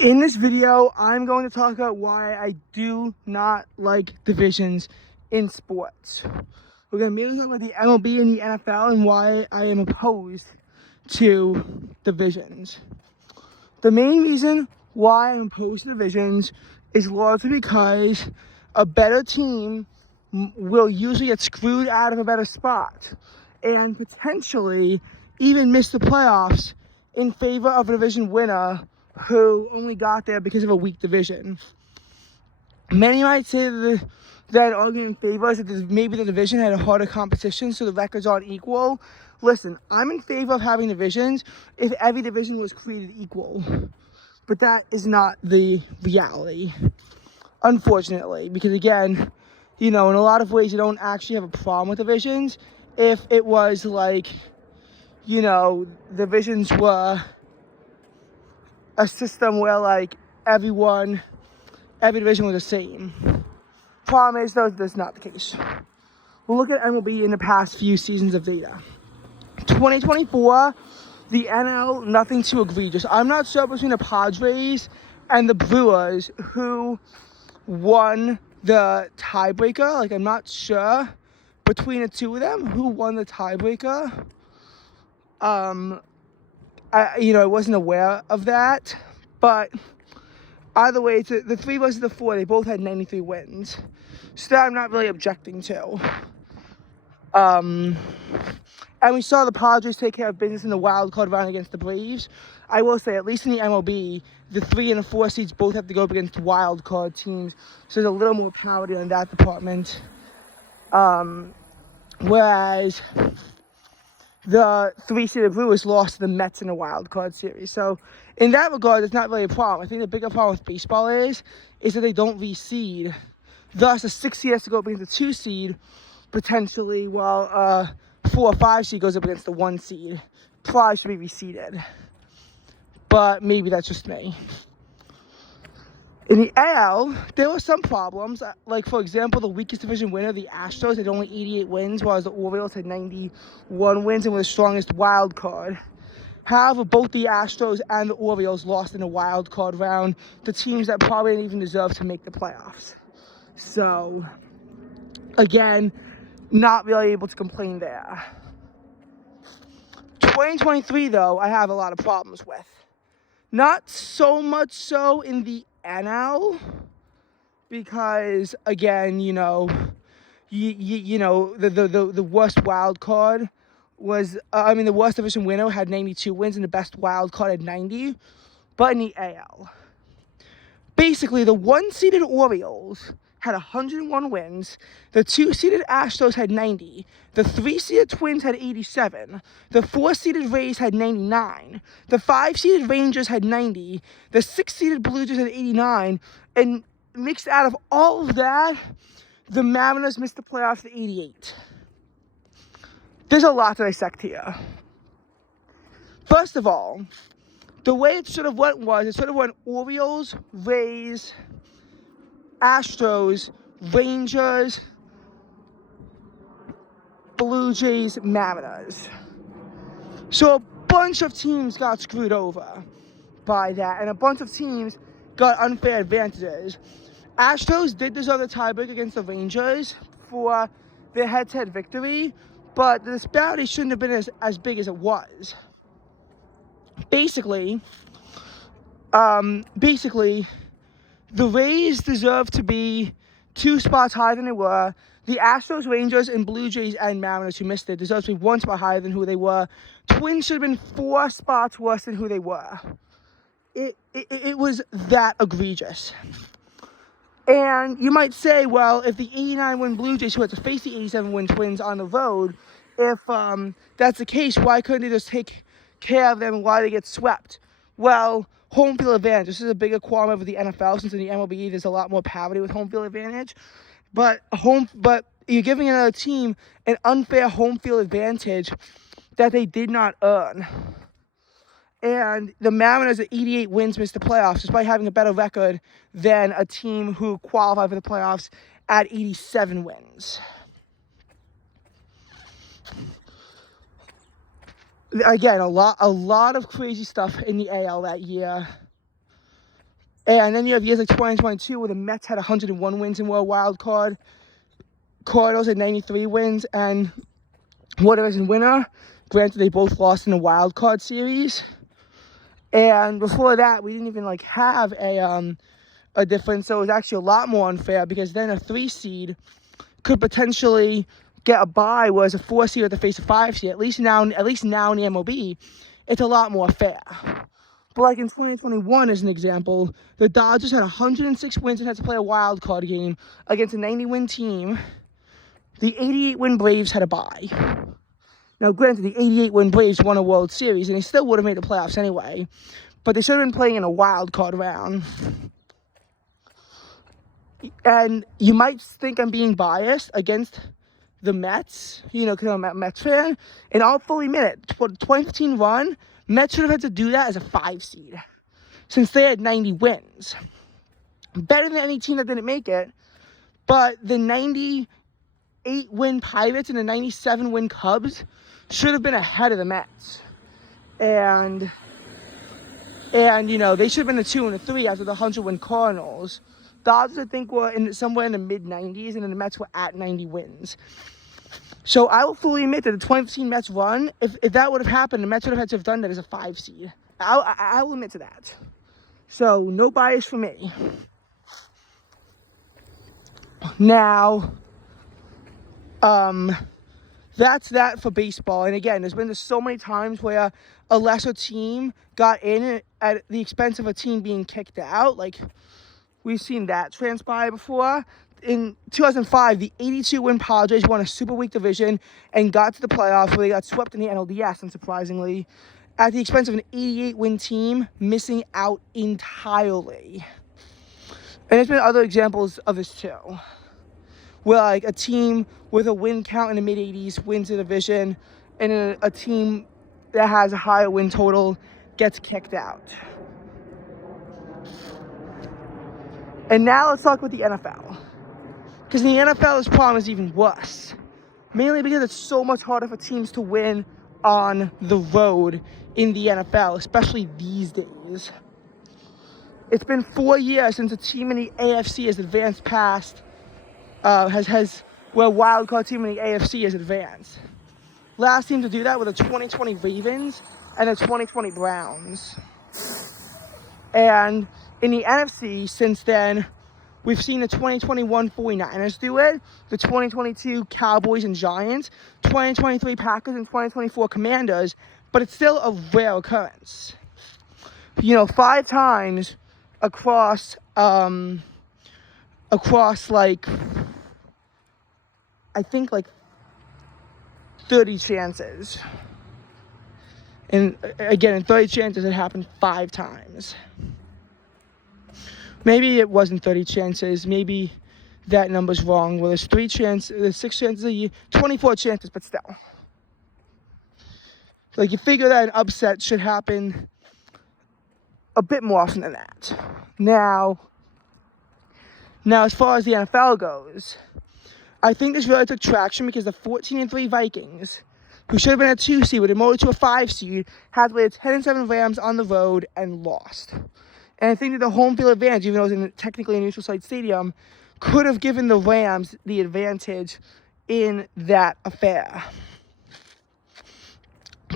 In this video, I'm going to talk about why I do not like divisions in sports. We're going to mainly talk about the MLB and the NFL and why I am opposed to divisions. The main reason why I'm opposed to divisions is largely because a better team will usually get screwed out of a better spot and potentially even miss the playoffs in favor of a division winner who only got there because of a weak division. Many might say that argument in favor is that maybe the division had a harder competition, so the records aren't equal. Listen, I'm in favor of having divisions if every division was created equal. But that is not the reality, unfortunately, because again, in a lot of ways, you don't actually have a problem with divisions. If it was like, divisions were a system where like every division was the same. Problem is, though, that's not the case. We'll look at MLB in the past few seasons of data. 2024, the NL, nothing too egregious. I'm not sure between the Padres and the Brewers who won the tiebreaker. Like, I'm not sure between the two of them who won the tiebreaker. I wasn't aware of that, but either way, the 3 versus the 4, they both had 93 wins. So that I'm not really objecting to. And we saw the Padres take care of business in the wild card round against the Braves. I will say, at least in the MLB, the 3 and the 4 seeds both have to go up against wild card teams. So there's a little more parity in that department. Whereas the 3-seeded Brewers lost to the Mets in the wild card series. So in that regard, it's not really a problem. I think the bigger problem with baseball is that they don't reseed. Thus, a 6 seed has to go up against a 2 seed, potentially, while a 4 or 5 seed goes up against the 1 seed. Probably should be reseeded. But maybe that's just me. In the AL, there were some problems. Like, for example, the weakest division winner, the Astros, had only 88 wins, whereas the Orioles had 91 wins and were the strongest wild card. However, both the Astros and the Orioles lost in the wild card round to teams that probably didn't even deserve to make the playoffs. So, again, not really able to complain there. 2023, though, I have a lot of problems with. Not so much so in the NL, because again, the worst wild card was, the worst division winner had 92 wins and the best wild card had 90. But in the AL, basically the 1-seeded Orioles had 101 wins, the 2-seeded Astros had 90, the 3-seeded Twins had 87, the 4-seeded Rays had 99, the 5-seeded Rangers had 90, the 6-seeded Blue Jays had 89, and mixed out of all of that, the Mariners missed the playoffs at 88. There's a lot to dissect here. First of all, the way it sort of went was, it sort of went Orioles, Rays, Astros, Rangers, Blue Jays, Mariners. So a bunch of teams got screwed over by that, and a bunch of teams got unfair advantages. Astros did deserve the tiebreak against the Rangers for their head-to-head victory, but the disparity shouldn't have been as big as it was. Basically, the Rays deserve to be 2 spots higher than they were. The Astros, Rangers, and Blue Jays and Mariners who missed it deserve to be 1 spot higher than who they were. Twins should have been 4 spots worse than who they were. It was that egregious. And you might say, well, if the 89-win Blue Jays who had to face the 87-win Twins on the road, if that's the case, why couldn't they just take care of them and why they get swept? Well, home field advantage. This is a bigger qualm over the NFL, since in the MLB there's a lot more parity with home field advantage. But you're giving another team an unfair home field advantage that they did not earn. And the Mariners at 88 wins missed the playoffs, despite having a better record than a team who qualified for the playoffs at 87 wins. Again, a lot of crazy stuff in the AL that year. And then you have years like 2022 where the Mets had 101 wins and were a wild card. Cardinals had 93 wins and were the division winner. Granted, they both lost in the wild card series. And before that, we didn't even like have a difference, so it was actually a lot more unfair because then a 3 seed could potentially get a bye, whereas a 4 seed at the face of 5 seed. At least now in the MLB, it's a lot more fair. But like in 2021, as an example, the Dodgers had 106 wins and had to play a wild card game against a 90-win team. The 88-win Braves had a bye. Now, granted, the 88-win Braves won a World Series, and they still would have made the playoffs anyway. But they should have been playing in a wild card round. And you might think I'm being biased against the Mets, because I'm a Mets fan. And I'll fully admit it. For the 2015 run, Mets should have had to do that as a 5 seed, since they had 90 wins. Better than any team that didn't make it. But the 98-win Pirates and the 97-win Cubs should have been ahead of the Mets. And they should have been the 2 and the 3 after the 100-win Cardinals. Dodgers, I think, were somewhere in the mid-90s, and then the Mets were at 90 wins. So I will fully admit that the 2015 Mets run, if that would have happened, the Mets would have had to have done that as a 5 seed. I will admit to that. So no bias for me. Now, that's that for baseball. And again, there's been so many times where a lesser team got in at the expense of a team being kicked out. Like, we've seen that transpire before. In 2005, the 82-win Padres won a super weak division and got to the playoffs where they got swept in the NLDS, unsurprisingly, at the expense of an 88-win team missing out entirely. And there's been other examples of this too, where like a team with a win count in the mid-80s wins the division, and a team that has a higher win total gets kicked out. And now let's talk about the NFL. Because in the NFL, this problem is even worse. Mainly because it's so much harder for teams to win on the road in the NFL, especially these days. It's been 4 years since a team in the AFC has advanced past, where a wild card team in the AFC has advanced. Last team to do that were the 2020 Ravens and the 2020 Browns. And in the NFC, since then, we've seen the 2021 49ers do it, the 2022 Cowboys and Giants, 2023 Packers, and 2024 Commanders, but it's still a rare occurrence. 5 times across like, I think like 30 chances. And again, in 30 chances, it happened 5 times. Maybe it wasn't 30 chances. Maybe that number's wrong. Well, there's 6 chances a year, 24 chances, but still. Like, you figure that an upset should happen a bit more often than that. Now, as far as the NFL goes, I think this really took traction because the 14-3 Vikings, who should have been a 2 seed, were demoted to a 5 seed, had to play the 10-7 Rams on the road and lost. And I think that the home field advantage, even though it was technically a neutral site stadium, could have given the Rams the advantage in that affair.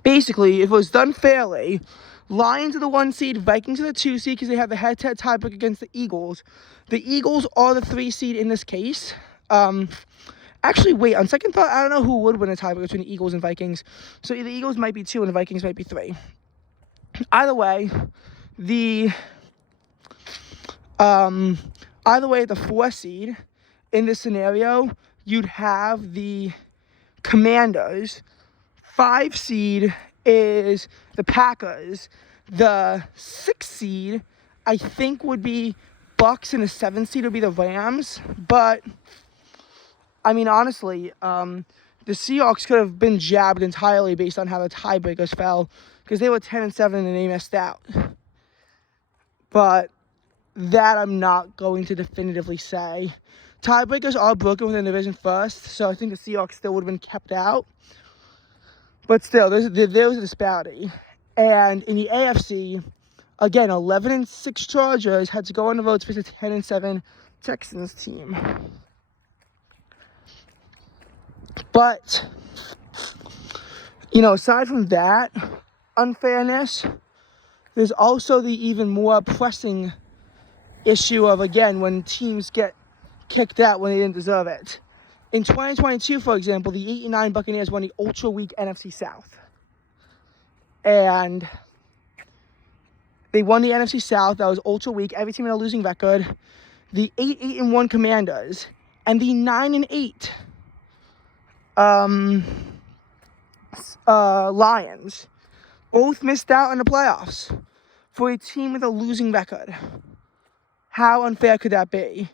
Basically, if it was done fairly, Lions are the 1 seed, Vikings are the 2 seed because they have the head-to-head tiebreak against the Eagles. The Eagles are the 3 seed in this case. Actually, wait, on second thought, I don't know who would win a tiebreak between the Eagles and Vikings. So the Eagles might be 2 and the Vikings might be 3. Either way, the 4 seed in this scenario, you'd have the Commanders. 5 seed is the Packers. The 6 seed, I think, would be Bucks, and the 7 seed would be the Rams. But I mean, honestly, the Seahawks could have been jabbed entirely based on how the tiebreakers fell, because they were 10-7 and they missed out. But that I'm not going to definitively say. Tiebreakers are broken within the division first, so I think the Seahawks still would have been kept out. But still, there's a disparity. And in the AFC, Again, 11-6 Chargers had to go on the road to face a 10-7 Texans team. But, aside from that unfairness, there's also the even more pressing issue of, again, when teams get kicked out when they didn't deserve it. In 2022, for example, the 8-9 Buccaneers won the ultra-weak NFC South. And they won the NFC South. That was ultra-weak. Every team had a losing record. The 8-1 Commanders and the 9-8 Lions both missed out on the playoffs for a team with a losing record. How unfair could that be?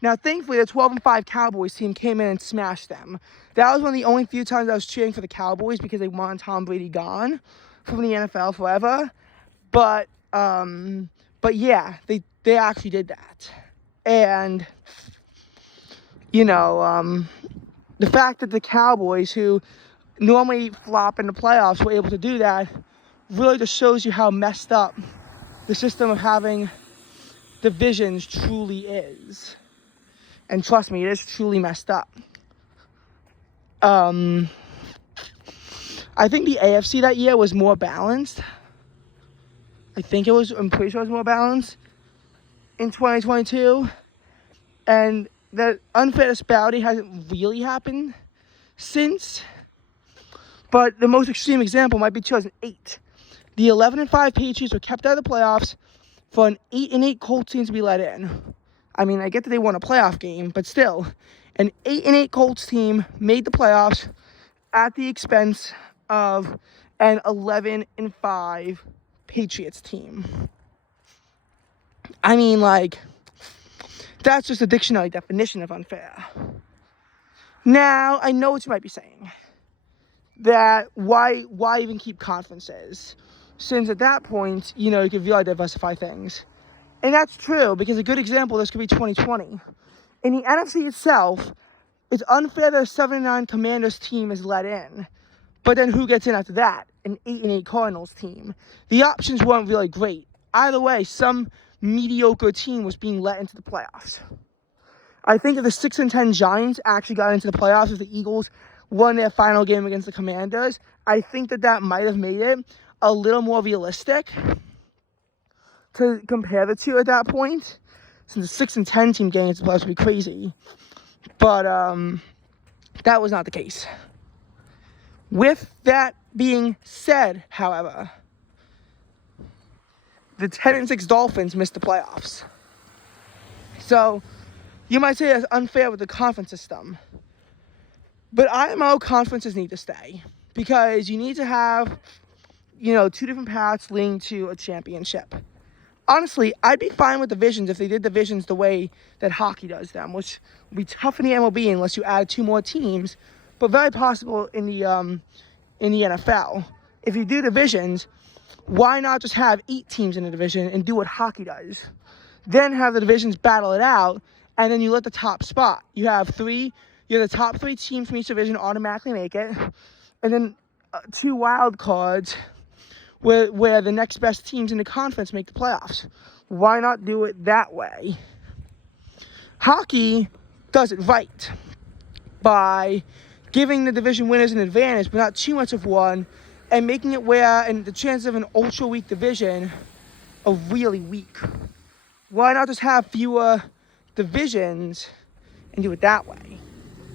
Now, thankfully, the 12-5 Cowboys team came in and smashed them. That was one of the only few times I was cheering for the Cowboys because they want Tom Brady gone from the NFL forever. But yeah, they actually did that. And, the fact that the Cowboys, who normally flop in the playoffs, were able to do that really just shows you how messed up the system of having divisions truly is. And trust me, it is truly messed up. I think the AFC that year was more balanced. I'm pretty sure it was more balanced in 2022. And that unfair disparity hasn't really happened since. But the most extreme example might be 2008. The 11-5 Patriots were kept out of the playoffs for an 8-8 Colts team to be let in. I mean, I get that they won a playoff game, but still, an 8-8 Colts team made the playoffs at the expense of an 11-5 Patriots team. I mean, that's just a dictionary definition of unfair. Now, I know what you might be saying. That why even keep conferences? Since at that point, you could really diversify things. And that's true, because a good example of this could be 2020. In the NFC itself, it's unfair that a 7-9 Commanders team is let in. But then who gets in after that? An 8-8 Cardinals team. The options weren't really great. Either way, some mediocre team was being let into the playoffs. I think if the 6-10 Giants actually got into the playoffs, if the Eagles won their final game against the Commanders, I think that might have made it a little more realistic to compare the two at that point, since the 6-10 team getting into the playoffs would be crazy. But that was not the case. With that being said, however, the 10-6 Dolphins missed the playoffs. So you might say that's unfair with the conference system. But IMO conferences need to stay, because you need to have, two different paths leading to a championship. Honestly, I'd be fine with divisions if they did divisions the way that hockey does them, which would be tough in the MLB unless you add 2 more teams, but very possible in the NFL. If you do divisions, why not just have 8 teams in a division and do what hockey does? Then have the divisions battle it out, and then you let the top spot. You have the top 3 teams from each division automatically make it, and then 2 wild cards where the next best teams in the conference make the playoffs. Why not do it that way? Hockey does it right by giving the division winners an advantage, but not too much of one, and making it where and the chances of an ultra-weak division are really weak. Why not just have fewer divisions and do it that way?